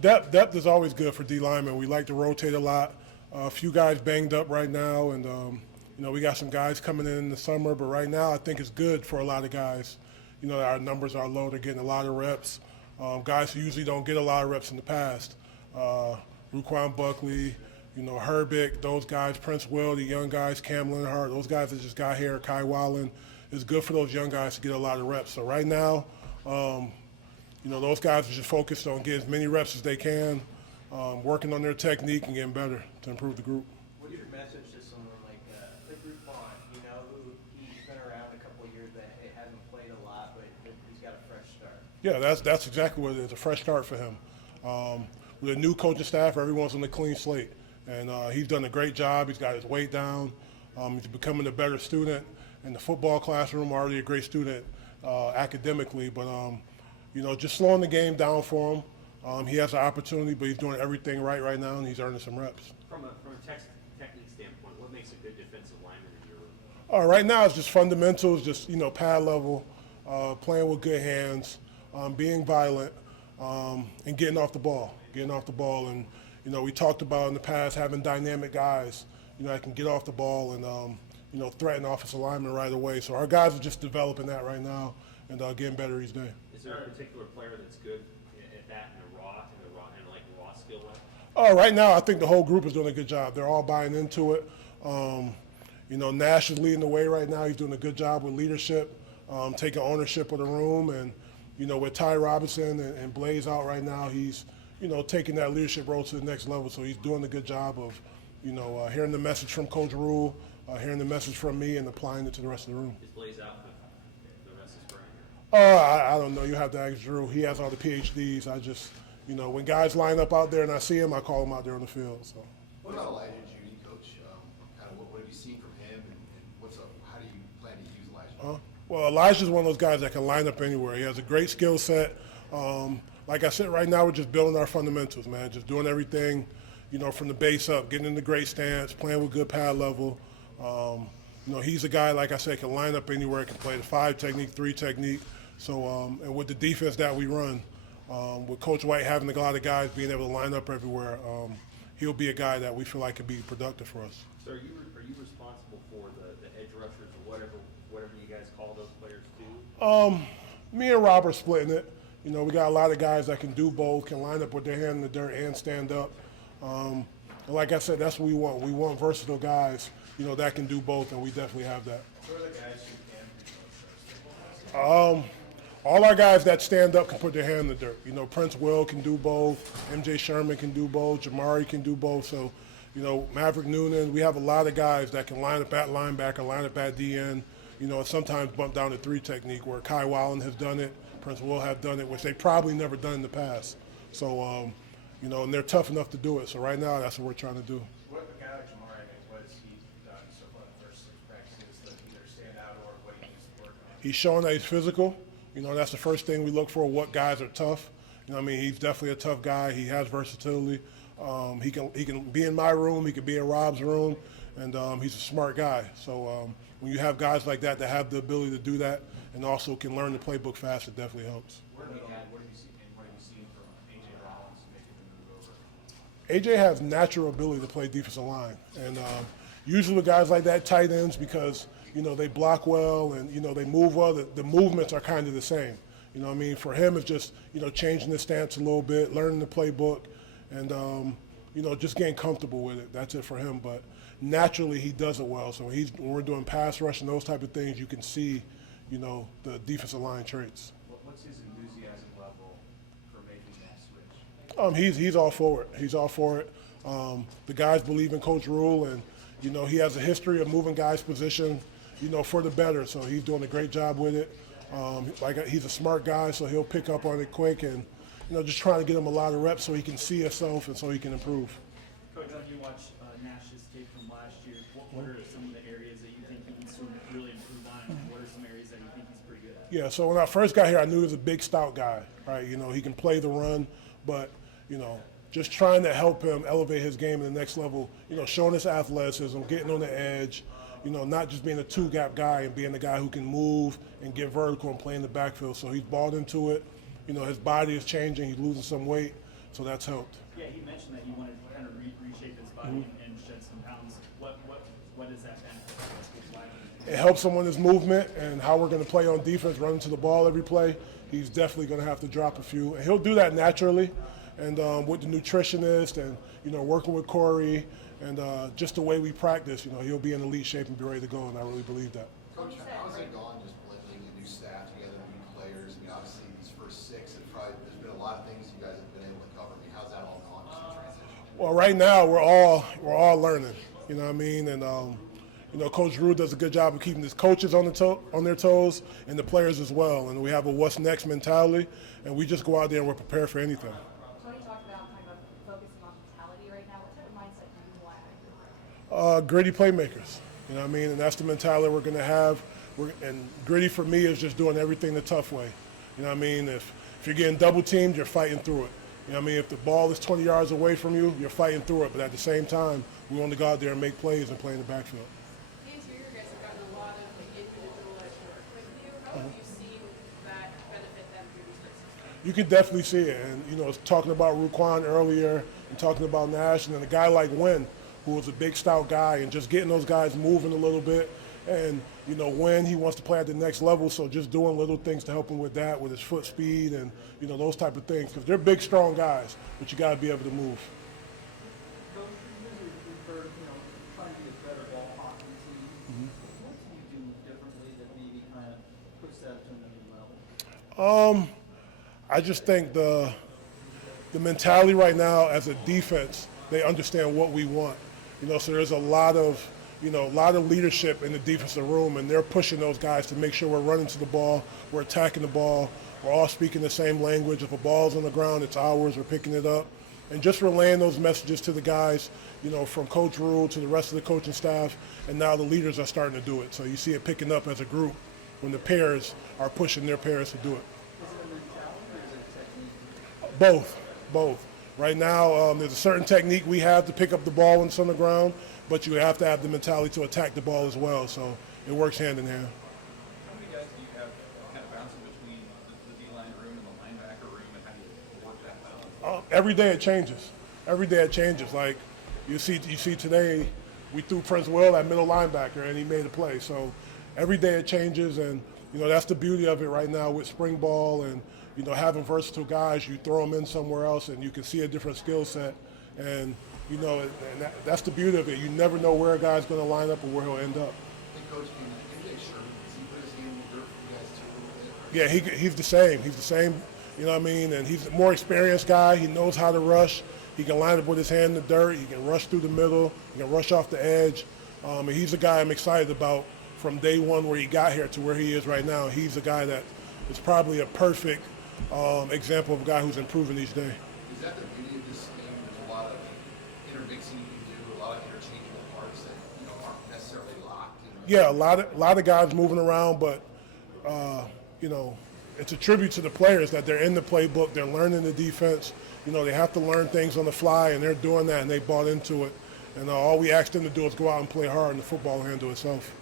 Depth is always good for D linemen. We like to rotate a lot. A few guys banged up right now, and we got some guys coming in the summer. But right now, I think it's good for a lot of guys. Our numbers are low. They're getting a lot of reps. Guys who usually don't get a lot of reps in the past. Ruquan Buckley, Herbick, those guys, Prince Will, the young guys, Cam Linhart, those guys that just got here, Kai Wallen. It's good for those young guys to get a lot of reps. So right now, those guys are just focused on getting as many reps as they can, working on their technique and getting better to improve the group. What's your message to someone like Ruquan, who he's been around a couple of years but hasn't played a lot, but he's got a fresh start? Yeah, that's exactly what it is, a fresh start for him. With a new coaching staff, everyone's on a clean slate. And he's done a great job. He's got his weight down. He's becoming a better student in the football classroom, already a great student academically. But, just slowing the game down for him. He has an opportunity, but he's doing everything right now, and he's earning some reps. From a technique standpoint, what makes a good defensive lineman in your room? Right now it's just fundamentals, just, pad level, playing with good hands, being violent, and getting off the ball. And, we talked about in the past having dynamic guys, that can get off the ball and, threaten offensive linemen right away. So our guys are just developing that right now and getting better each day. Is there a particular player that's good at that in the raw skill level? Oh, right now I think the whole group is doing a good job. They're all buying into it. Nash is leading the way right now. He's doing a good job with leadership, taking ownership of the room. And, with Ty Robinson and Blaze out right now, he's taking that leadership role to the next level. So he's doing a good job of, hearing the message from Coach Rule, hearing the message from me, and applying it to the rest of the room. Is Blaze out for the rest of spring? I don't know. You have to ask Drew. He has all the PhDs. I just, when guys line up out there and I see him, I call him out there on the field. So. What about Elijah Judy, Coach? What have you seen from him, and how do you plan to use Elijah? Well, Elijah's one of those guys that can line up anywhere. He has a great skill set. Like I said, right now we're just building our fundamentals, man. Just doing everything, from the base up, getting in the great stance, playing with good pad level. He's a guy, like I said, can line up anywhere, can play the 5 technique, 3 technique. So, and with the defense that we run, with Coach White having a lot of guys being able to line up everywhere, he'll be a guy that we feel like could be productive for us. So are you responsible for the edge rushers or whatever you guys call those players too? Me and Rob are splitting it. We got a lot of guys that can do both, can line up with their hand in the dirt and stand up. And like I said, that's what we want. We want versatile guys, that can do both, and we definitely have that. Who are the guys who can be All our guys that stand up can put their hand in the dirt. Prince Will can do both. MJ Sherman can do both. Jamari can do both. So, Maverick Noonan, we have a lot of guys that can line up at linebacker, line up at DN, and sometimes bump down to 3 technique where Kai Wallen has done it. Prince will have done it, which they probably never done in the past. So, and they're tough enough to do it. So right now, that's what we're trying to do. What a guy like Jamari, what has he done so far in the first 6 practices that either stand out or what he needs to work on? He's showing that he's physical. That's the first thing we look for, what guys are tough. He's definitely a tough guy. He has versatility. He can be in my room. He can be in Rob's room. And he's a smart guy. So when you have guys like that have the ability to do that and also can learn the playbook fast, it definitely helps. What have you seen from A.J. Rollins making the move over? A.J. has natural ability to play defensive line. And usually with guys like that, tight ends, because, they block well and, they move well, the movements are kind of the same. For him, it's just, changing the stance a little bit, learning the playbook, and, just getting comfortable with it. That's it for him. But naturally, he does it well. So when we're doing pass rush and those type of things, you can see, the defensive line traits. What's his enthusiasm level for making that switch? He's all for it. He's all for it. The guys believe in Coach Rule, and, he has a history of moving guys' position, for the better. So he's doing a great job with it. He's a smart guy, so he'll pick up on it quick and, just trying to get him a lot of reps so he can see himself and so he can improve. Coach, as you watch Nash's tape from last year, what are some of the areas that you think he needs to really improve on, and what are some areas that you think he's pretty good at? Yeah, so when I first got here, I knew he was a big, stout guy, right? He can play the run, but, just trying to help him elevate his game to the next level, showing his athleticism, getting on the edge, not just being a 2-gap guy and being the guy who can move and get vertical and play in the backfield. So he's bought into it. His body is changing. He's losing some weight. So that's helped. Yeah, he mentioned that he wanted to kind of reshape his body and shed some pounds. What does that benefit? It helps him with his movement and how we're going to play on defense, running to the ball every play. He's definitely going to have to drop a few. And he'll do that naturally. And with the nutritionist and, working with Corey and just the way we practice, he'll be in elite shape and be ready to go, and I really believe that. Coach, how's it gone just blending a new staff together, new players? I mean, obviously these first 6, there's been a lot of things you guys have been able to cover. I mean, how's that all gone, just the transition? Well, right now we're all learning, you know what I mean? And Coach Rue does a good job of keeping his coaches on their toes and the players as well. And we have a what's next mentality, and we just go out there and we're prepared for anything. Tony talked about kind of focusing on mentality right now. What type of mindset do you want out of your program? Gritty playmakers, you know what I mean? And that's the mentality we're going to have. And gritty for me is just doing everything the tough way. You know what I mean? If you're getting double teamed, you're fighting through it. You know what I mean? If the ball is 20 yards away from you, you're fighting through it. But at the same time, we want to go out there and make plays and play in the backfield. The interior guys have gotten a lot of individualized work with you. How have you seen that benefit them through these places? You can definitely see it. And, talking about Ruquan earlier and talking about Nash, and then a guy like Wynn, who was a big, stout guy, and just getting those guys moving a little bit. And, Wynn, he wants to play at the next level, so just doing little things to help him with that, with his foot speed and, those type of things. Because they're big, strong guys, but you got to be able to move. Coach, you've heard, trying to get a better ball hawking team. What do you do differently that maybe kind of puts that to another level? I just think the mentality right now as a defense, they understand what we want. So there's a lot of leadership in the defensive room, and they're pushing those guys to make sure we're running to the ball, we're attacking the ball, we're all speaking the same language. If a ball's on the ground, it's ours, we're picking it up. And just relaying those messages to the guys, from Coach Rule to the rest of the coaching staff, and now the leaders are starting to do it. So you see it picking up as a group when the pairs are pushing their pairs to do it. Is it a mentality or is it a technique? Both. Right now, there's a certain technique we have to pick up the ball when it's on the ground, but you have to have the mentality to attack the ball as well. So it works hand in hand. How many guys do you have kind of bouncing between the D-line room and the linebacker room, and how do you work that balance? Every day it changes. Every day it changes. Like you see today, we threw Prince Will at middle linebacker, and he made a play. So every day it changes, and that's the beauty of it right now with spring ball and having versatile guys. You throw them in somewhere else, and you can see a different skill set. And that's the beauty of it. You never know where a guy's going to line up or where he'll end up. Hey, Coach, can you make sure he put his hand in the dirt for you guys too? Yeah, he's the same. He's the same, you know what I mean? And he's a more experienced guy. He knows how to rush. He can line up with his hand in the dirt. He can rush through the middle. He can rush off the edge. And he's a guy I'm excited about from day one where he got here to where he is right now. He's a guy that is probably a perfect example of a guy who's improving each day. Is that the beauty of this game? There's a lot of intermixing you can do, a lot of interchangeable parts that aren't necessarily locked. Yeah, a lot of guys moving around, but it's a tribute to the players that they're in the playbook, they're learning the defense. They have to learn things on the fly, and they're doing that, and they bought into it. And all we ask them to do is go out and play hard, and the football will handle itself.